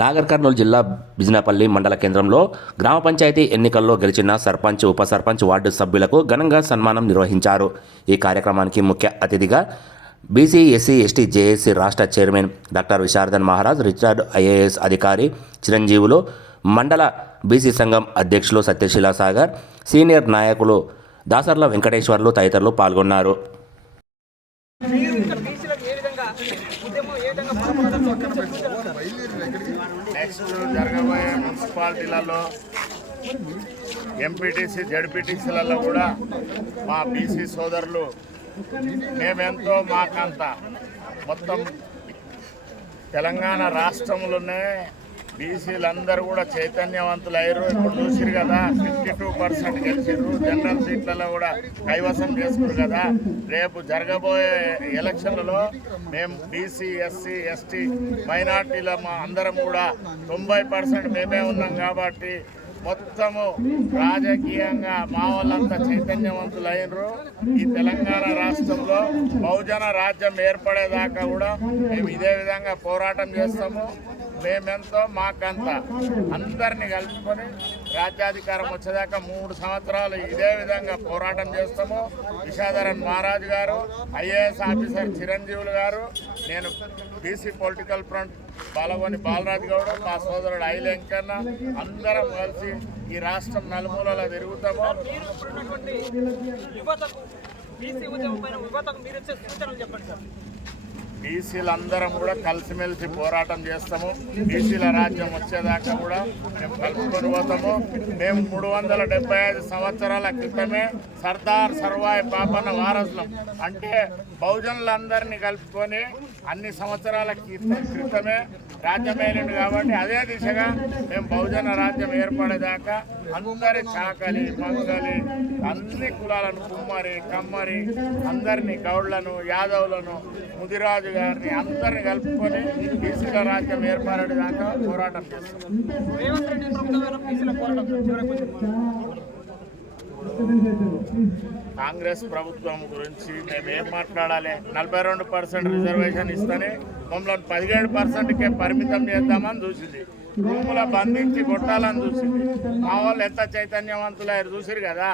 నాగర్ కర్నూలు జిల్లా బిజినపల్లి మండల కేంద్రంలో గ్రామ పంచాయతీ ఎన్నికల్లో గెలిచిన సర్పంచ్ ఉప సర్పంచ్ వార్డు సభ్యులకు ఘనంగా సన్మానం నిర్వహించారు. ఈ కార్యక్రమానికి ముఖ్య అతిథిగా బీసీ ఎస్సీ ఎస్టీ జేఏసీ రాష్ట్ర chairman doctor Visharadan Maharaj retired IAS అధికారి చిరంజీవులు మండల బీసీ సంఘం అధ్యక్షులు సత్యశీల సాగర్ సీనియర్ నాయకులు దాసర్ల వెంకటేశ్వర్లు తదితరులు పాల్గొన్నారు మీరు ఇంకా బీసీలకు ఏ విధంగా ఉద్యమం ఏ విధంగా పోరాడాలో ఒకసారి చెప్తారా? నెక్స్ట్ జరగబోయే మున్సిపాలిటీలలో ఎంపీటీసీ జడ్పీటీసీలలో కూడా మా బీసీ సోదరులు మేమెంతో మాకంత మొత్తం తెలంగాణ రాష్ట్రంలోనే బీసీలందరూ కూడా చైతన్యవంతులు అయ్యారు ఇప్పుడు చూసిరు కదా ఫిఫ్టీ టూ పర్సెంట్ గెలిచిర్రు. జనరల్ సీట్లలో కూడా కైవసం చేసుకురు కదా. రేపు జరగబోయే ఎలక్షన్లలో మేము బీసీ ఎస్సీ ఎస్టీ మైనార్టీల మా అందరం కూడా తొంభై పర్సెంట్ మేమే ఉన్నాం కాబట్టి మొత్తము రాజకీయంగా మా వాళ్ళంతా చైతన్యవంతులు అయినరు ఈ తెలంగాణ రాష్ట్రంలో బహుజన రాజ్యం ఏర్పడేదాకా కూడా మేము ఇదే విధంగా పోరాటం చేస్తాము. మేమెంతో మాకంత? అందరిని కలుపుకొని రాజ్యాధికారం వచ్చేదాకా మూడు సంవత్సరాలు ఇదే విధంగా పోరాటం చేస్తాము. విషాధరన్ మహారాజు గారు ఐఏఎస్ ఆఫీసర్ చిరంజీవులు గారు నేను BC political front Balagoni Balaraju Goud మా సోదరుడు ఐ వెంకన్న అందరం కలిసి ఈ రాష్ట్రం నలుమూలలో తిరుగుతాము. యువతకు బీసీ ఉద్యమం పైన యువతకు మీరు ఇచ్చే సూచనలు చెప్పండి సార్. బీసీలందరం కూడా కలిసిమెలిసి పోరాటం చేస్తాము. బీసీల రాజ్యం వచ్చేదాకా కూడా మేము కలుపుకొని పోతాము మేము మూడు వందల డెబ్బై ఐదు సంవత్సరాల క్రితమే సర్దార్ సర్వాయి పాపన్న వారసులం. అంటే బహుజనులందరినీ కలుపుకొని అన్ని సంవత్సరాల క్రితం- క్రితమే రాజ్యం ఏలిండు కాబట్టి అదే దిశగా మేము బహుజన రాజ్యం ఏర్పడేదాకా అందరి చాకలి మంగలి అన్ని కులాలను కుమ్మరి కమ్మరి అందరినీ గౌడ్లను యాదవులను ముదిరాజు గారిని అందరిని కలుపుకొని బీసీల రాజ్యం ఏర్పడేదాకా పోరాటం చేస్తాం. కాంగ్రెస్ ప్రభుత్వం గురించి మేము ఏం మాట్లాడాలి? నలభై రెండు పర్సెంట్ రిజర్వేషన్ ఇస్తేనే మమ్మల్ని పదిహేడు పర్సెంట్కే పరిమితం చేద్దామని చూసింది. రూముల బంధించి కొట్టాలని చూసింది. మా వాళ్ళు ఎంత చైతన్యవంతులయ్యారు చూసిరు కదా?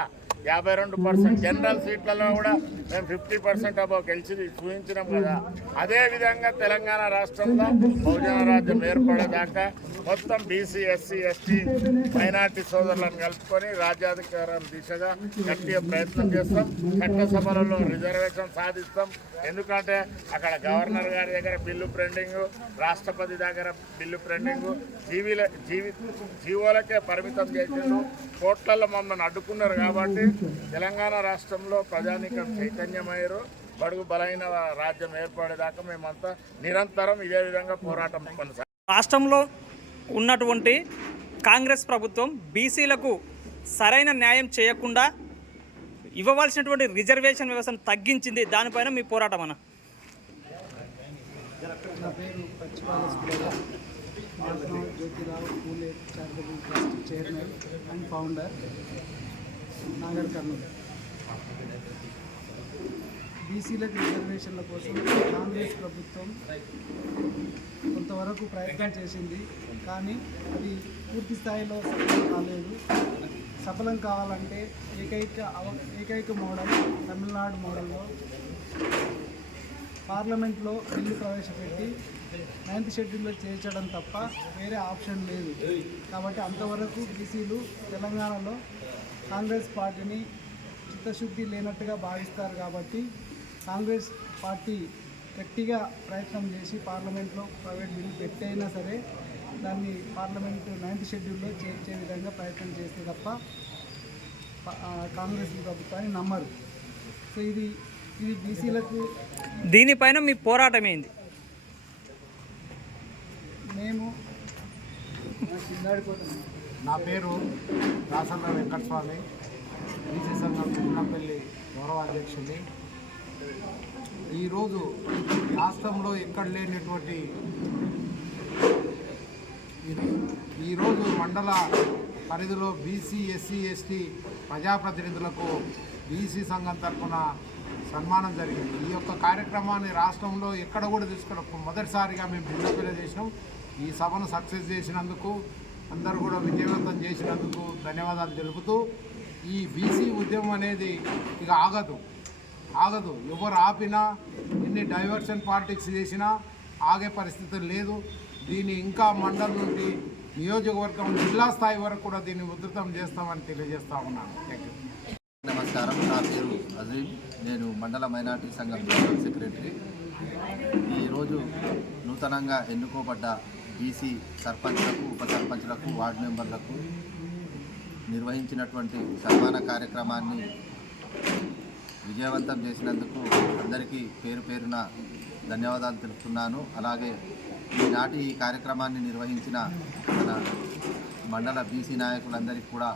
యాభై రెండు పర్సెంట్ జనరల్ సీట్లలో కూడా మేము ఫిఫ్టీ పర్సెంట్ అబౌ గెలిచి చూపించినాం కదా. అదే విధంగా తెలంగాణ రాష్ట్రంలో బహుజన రాజ్యం ఏర్పడేదాకా మొత్తం బీసీ ఎస్సీ ఎస్టీ మైనార్టీ సోదరులను కలుపుకొని రాజ్యాధికారం దిశగా గట్టిగా ప్రయత్నం చేస్తాం. చట్టసభలలో రిజర్వేషన్ సాధిస్తాం. ఎందుకంటే అక్కడ గవర్నర్ గారి దగ్గర బిల్లు ప్రింటింగ్ రాష్ట్రపతి దగ్గర బిల్లు ప్రింటింగ్ జీవీల జీవి జీవోలకే పరిమితం చేసిండు కోట్లలో మమ్మల్ని అడ్డుకున్నారు కాబట్టి తెలంగాణ రాష్ట్రంలో ప్రజానీకం చైతన్యమయ్యారు. బడుగు బలైన రాజ్యం ఏర్పడేదాకా మేమంతా నిరంతరం ఇదే విధంగా పోరాటం కొనసాగుతాం రాష్ట్రంలో ఉన్నటువంటి కాంగ్రెస్ ప్రభుత్వం బీసీలకు సరైన న్యాయం చేయకుండా ఇవ్వవలసినటువంటి రిజర్వేషన్ వ్యవస్థను తగ్గించింది. దానిపైన మీ పోరాటం అన్న. నా పేరు Jyotirao Phule charitable trust chairman and founder Nagar Kurnool బీసీలకు రిజర్వేషన్ల కోసం కాంగ్రెస్ ప్రభుత్వం కొంతవరకు ప్రయత్నం చేసింది కానీ అది పూర్తి స్థాయిలో సఫలం కాలేదు. సఫలం కావాలంటే ఏకైక ఏకైక మోడల్ తమిళనాడు మోడల్లో పార్లమెంట్లో బిల్లు ప్రవేశపెట్టి నైన్త్ షెడ్యూల్లో చేర్చడం తప్ప వేరే ఆప్షన్ లేదు. కాబట్టి అంతవరకు బీసీలు తెలంగాణలో కాంగ్రెస్ పార్టీని చిత్తశుద్ధి లేనట్టుగా భావిస్తారు కాబట్టి కాంగ్రెస్ పార్టీ గట్టిగా ప్రయత్నం చేసి పార్లమెంట్లో ప్రైవేట్ బిల్లు పెట్టైనా సరే దాన్ని పార్లమెంటు నైన్త్ షెడ్యూల్లో చేర్చే విధంగా ప్రయత్నం చేస్తే తప్ప కాంగ్రెస్ ప్రభుత్వాన్ని నమ్మరు. సో ఇది ఇది బీసీలకు దీనిపైన మీ పోరాటం ఏంది? మేము చిన్నాడిపోతున్నాం నా పేరు రాసన్న వెంకటస్వామి. బీసీ సంఘం చిన్నపల్లి గౌరవ అధ్యక్షుడి ఈరోజు రాష్ట్రంలో ఎక్కడ లేనటువంటి ఇది. ఈరోజు మండల పరిధిలో బీసీ ఎస్సీ ఎస్టీ ప్రజాప్రతినిధులకు బీసీ సంఘం తరఫున సన్మానం జరిగింది. ఈ యొక్క కార్యక్రమాన్ని రాష్ట్రంలో ఎక్కడ కూడా తీసుకున్న మొదటిసారిగా మేము భిన్నపిల్ల చేసినాం. ఈ సభను సక్సెస్ చేసినందుకు అందరూ కూడా విజయవంతం చేసినందుకు ధన్యవాదాలు తెలుపుతూ ఈ బీసీ ఉద్యమం అనేది ఇక ఆగదు. ఆగదు. ఎవరు ఆపినా ఎన్ని డైవర్షన్ పాలిటిక్స్ చేసినా ఆగే పరిస్థితి లేదు. దీన్ని ఇంకా మండలం నుండి నియోజకవర్గం జిల్లా స్థాయి వరకు కూడా దీన్ని ఉధృతం చేస్తామని తెలియజేస్తా ఉన్నాను. నమస్కారం. నా పేరు అజీమ్ నేను మండల మైనార్టీ సంఘం జనరల్ సెక్రటరీ. ఈరోజు నూతనంగా ఎన్నుకోబడ్డ బీసీ సర్పంచ్లకు ఉప సర్పంచ్లకు వార్డు మెంబర్లకు నిర్వహించినటువంటి సన్మాన కార్యక్రమాన్ని విజయవంతం చేసినందుకు అందరికీ పేరు పేరున ధన్యవాదాలు తెలుపుతున్నాను. అలాగే ఈనాటి ఈ కార్యక్రమాన్ని నిర్వహించిన మన మండల బీసీ నాయకులందరికీ కూడా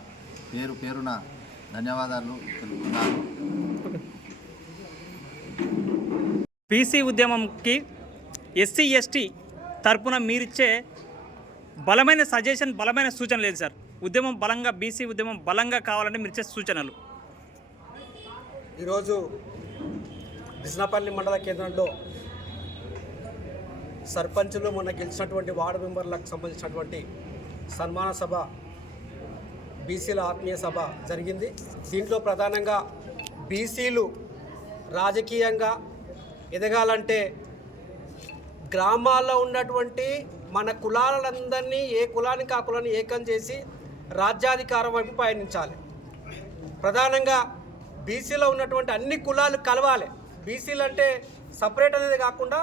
పేరు పేరున ధన్యవాదాలు తెలుపుతున్నాను. బీసీ ఉద్యమంకి ఎస్సీ ఎస్టీ తరపున మీరిచ్చే బలమైన సజెషన్ బలమైన సూచన లేదు సార్? ఉద్యమం బలంగా బీసీ ఉద్యమం బలంగా కావాలంటే మీరు ఇచ్చే సూచనలు. ఈరోజు బిజినపల్లి మండల కేంద్రంలో సర్పంచులు మొన్న గెలిచినటువంటి వార్డు మెంబర్లకు సంబంధించినటువంటి సన్మాన సభ బీసీల ఆత్మీయ సభ జరిగింది. దీంట్లో ప్రధానంగా బీసీలు రాజకీయంగా ఎదగాలంటే గ్రామాల్లో ఉన్నటువంటి మన కులాలందరినీ ఏ కులానికి ఆ కులాన్ని ఏకం చేసి రాజ్యాధికారం వైపు పయనించాలి. ప్రధానంగా బీసీలో ఉన్నటువంటి అన్ని కులాలు కలవాలి. బీసీలు అంటే సపరేట్ అనేది కాకుండా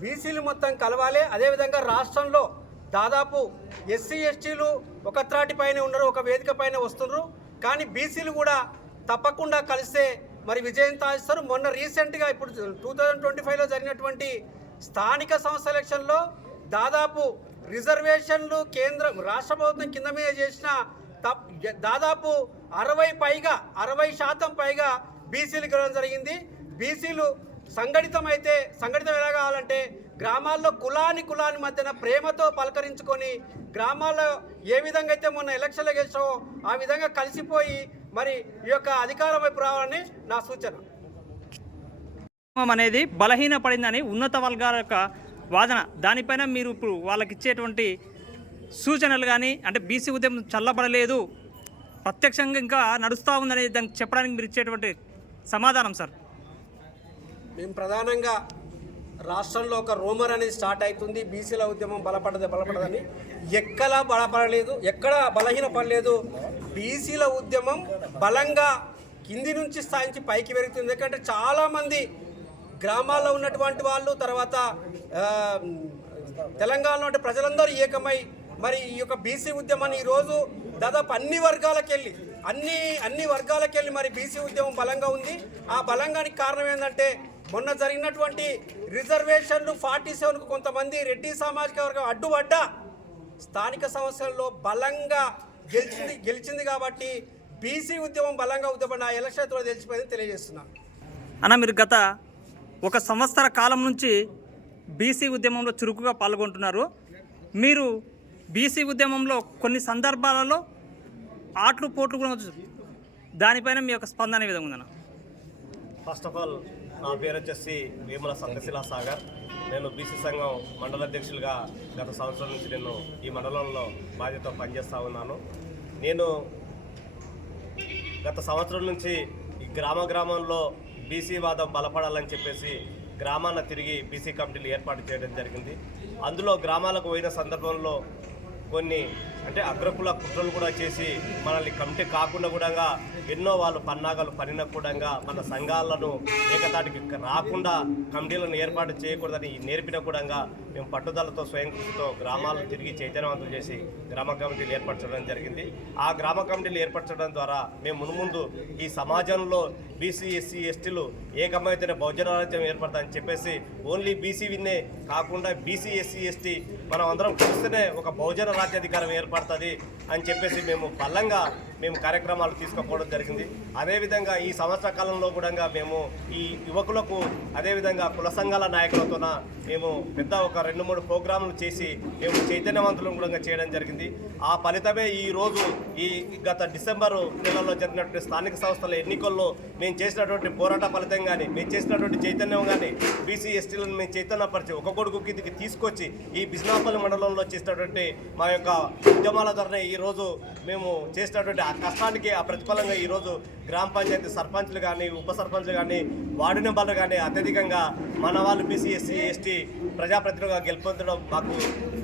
బీసీలు మొత్తం కలవాలి. అదేవిధంగా రాష్ట్రంలో దాదాపు ఎస్సీ ఎస్టీలు ఒక త్రాటి పైన ఉన్నారు ఒక వేదిక పైన వస్తున్నారు. కానీ బీసీలు కూడా తప్పకుండా కలిస్తే మరి విజయం సాధిస్తారు. మొన్న రీసెంట్గా ఇప్పుడు టూ థౌజండ్ ట్వంటీ ఫైవ్లో జరిగినటువంటి స్థానిక సంస్థ ఎలక్షన్లో దాదాపు రిజర్వేషన్లు కేంద్రం రాష్ట్ర ప్రభుత్వం కింద మీద చేసిన తప్ దాదాపు అరవై పైగా అరవై శాతం పైగా బీసీలు గెలవడం జరిగింది. బీసీలు సంఘటితం అయితే సంఘటితం ఎలా కావాలంటే గ్రామాల్లో కులాని కులాని మధ్యన ప్రేమతో పలకరించుకొని గ్రామాల్లో ఏ విధంగా అయితే మొన్న ఎలక్షన్లో గెలిచామో ఆ విధంగా కలిసిపోయి మరి ఈ యొక్క అధికారం వైపు రావాలని నా సూచన. అనేది బలహీనపడిందని ఉన్నత వర్గాల యొక్క వాదన. దానిపైన మీరు ఇప్పుడు వాళ్ళకి ఇచ్చేటువంటి సూచనలు కానీ అంటే బీసీ ఉద్యమం చల్లబడలేదు ప్రత్యక్షంగా ఇంకా నడుస్తూ ఉందని దానికి చెప్పడానికి మీరు ఇచ్చేటువంటి సమాధానం సార్. మేము ప్రధానంగా రాష్ట్రంలో ఒక రూమర్ అనేది స్టార్ట్ అవుతుంది బీసీల ఉద్యమం బలపడదు బలపడదని. ఎక్కడ బలపడలేదు ఎక్కడ బలహీన పడలేదు బీసీల ఉద్యమం బలంగా కింది నుంచి స్థాయించి పైకి పెరుగుతుంది. ఎందుకంటే చాలామంది గ్రామాల్లో ఉన్నటువంటి వాళ్ళు తర్వాత తెలంగాణలో అంటే ప్రజలందరూ ఏకమై మరి ఈ యొక్క బీసీ ఉద్యమాన్ని ఈరోజు దాదాపు అన్ని వర్గాలకెళ్ళి అన్ని అన్ని వర్గాలకెళ్ళి మరి బీసీ ఉద్యమం బలంగా ఉంది. ఆ బలంగానికి కారణం ఏంటంటే మొన్న జరిగినటువంటి రిజర్వేషన్లు ఫార్టీ సెవెన్కు కొంతమంది రెడ్డి సామాజిక వర్గం అడ్డుపడ్డా స్థానిక సమస్యల్లో బలంగా గెలిచింది గెలిచింది కాబట్టి బీసీ ఉద్యమం బలంగా ఉద్యమం నా ఎలక్షన్తో తెలిసిపోయిందని తెలియజేస్తున్నాను అన్న మీరు గత ఒక సంవత్సర కాలం నుంచి బీసీ ఉద్యమంలో చురుకుగా పాల్గొంటున్నారు. మీరు బీసీ ఉద్యమంలో కొన్ని సందర్భాలలో ఆట్లు పోట్లు కూడా దానిపైన మీ యొక్క స్పందన ఏ విధంగా ఉందన్న? ఫస్ట్ ఆఫ్ ఆల్ నా పేరు వచ్చేసి వేముల సంతశిలా సాగర్. నేను బీసీ సంఘం మండల అధ్యక్షులుగా గత సంవత్సరం నుంచి నేను ఈ మండలంలో బాధ్యత పనిచేస్తూ ఉన్నాను. నేను గత సంవత్సరం నుంచి ఈ గ్రామ గ్రామంలో బీసీ వాదం బలపడాలని చెప్పేసి గ్రామాన తిరిగి బీసీ కమిటీలు ఏర్పాటు చేయడం జరిగింది. అందులో గ్రామాలకు పోయిన సందర్భంలో కొన్ని అంటే అగ్రకుల కుట్రలు కూడా చేసి మనల్ని కమిటీ కాకుండా కూడా ఎన్నో వాళ్ళు పన్నాగాలు పనిన కూడా మన సంఘాలను ఏకతాటికి రాకుండా కమిటీలను ఏర్పాటు చేయకూడదని నేర్పిన కూడా మేము పట్టుదలతో స్వయం కృషితో గ్రామాలను తిరిగి చైతన్యవంతులు చేసి గ్రామ కమిటీలు ఏర్పరచడం జరిగింది. ఆ గ్రామ కమిటీలు ఏర్పరచడం ద్వారా మేము మున్ముందు ఈ సమాజంలో బీసీ ఎస్సీ ఎస్టీలు ఏకమైతేనే బహుజన రాజ్యం ఏర్పడతాయని చెప్పేసి ఓన్లీ బీసీ విన్నే కాకుండా బీసీ ఎస్సీ ఎస్టీ మనం అందరం కలిస్తేనే ఒక బహుజన రాజ్యాధికారం సహాయపడుతుంది అని చెప్పేసి మేము బలంగా మేము కార్యక్రమాలు తీసుకోకపోవడం జరిగింది. అదేవిధంగా ఈ సంవత్సర కాలంలో కూడా మేము ఈ యువకులకు అదేవిధంగా కుల సంఘాల నాయకులతోన మేము పెద్ద ఒక రెండు మూడు ప్రోగ్రాములు చేసి మేము చైతన్యవంతులను కూడా చేయడం జరిగింది. ఆ ఫలితమే ఈరోజు ఈ గత డిసెంబరు నెలలో జరిగినటువంటి స్థానిక సంస్థల ఎన్నికల్లో మేము చేసినటువంటి పోరాట ఫలితం కానీ మేము చేసినటువంటి చైతన్యం కానీ బీసీ ఎస్టీలను మేము చైతన్యపరిచి ఒక కొడుకు కిందికి తీసుకొచ్చి ఈ బిజినాపల్లి మండలంలో చేసినటువంటి మా యొక్క ఉద్యమాల ధరనే ఈరోజు మేము చేసినటువంటి ఆ కష్టానికి ఆ ప్రతిఫలంగా ఈరోజు గ్రామ పంచాయతీ సర్పంచ్లు కానీ ఉప సర్పంచ్లు కానీ వార్డు మెంబర్లు కానీ అత్యధికంగా మన వాళ్ళు బీసీ ఎస్సీ ఎస్టీ ప్రజాప్రతినిధులుగా గెలుపొందడం మాకు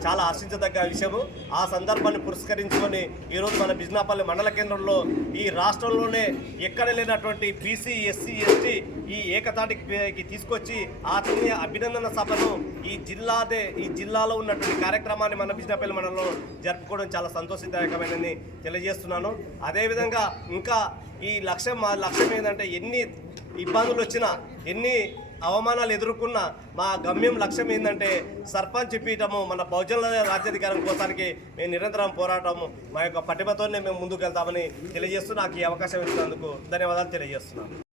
చాలా హర్షించదగ్గ విషయము. ఆ సందర్భాన్ని పురస్కరించుకొని ఈరోజు మన బిజినాపల్లి మండల కేంద్రంలో ఈ రాష్ట్రంలోనే ఎక్కడ లేనటువంటి బీసీ ఎస్సీ ఎస్టీ ఈ ఏకతాటికి తీసుకొచ్చి ఆత్మీయ అభినందన సభను ఈ జిల్లాదే ఈ జిల్లాలో ఉన్నటువంటి కార్యక్రమాన్ని మన బిజినాపల్లి మండలంలో జరుపుకోవడం చాలా సంతోషదాయకమైనని తెలియజేస్తున్నాను. అదేవిధంగా ఇంకా ఈ లక్ష్యం మా లక్ష్యం ఏంటంటే ఎన్ని ఇబ్బందులు వచ్చినా ఎన్ని అవమానాలు ఎదుర్కొన్న మా గమ్యం లక్ష్యం ఏంటంటే సర్పంచ్ పీఠము మన బహుజన రాజ్యాధికారం కోసానికి మేము నిరంతరం పోరాటము మా యొక్క పటిమతోనే మేము ముందుకు వెళ్తామని తెలియజేస్తూ నాకు ఈ అవకాశం ఇచ్చినందుకు ధన్యవాదాలు తెలియజేస్తున్నాను.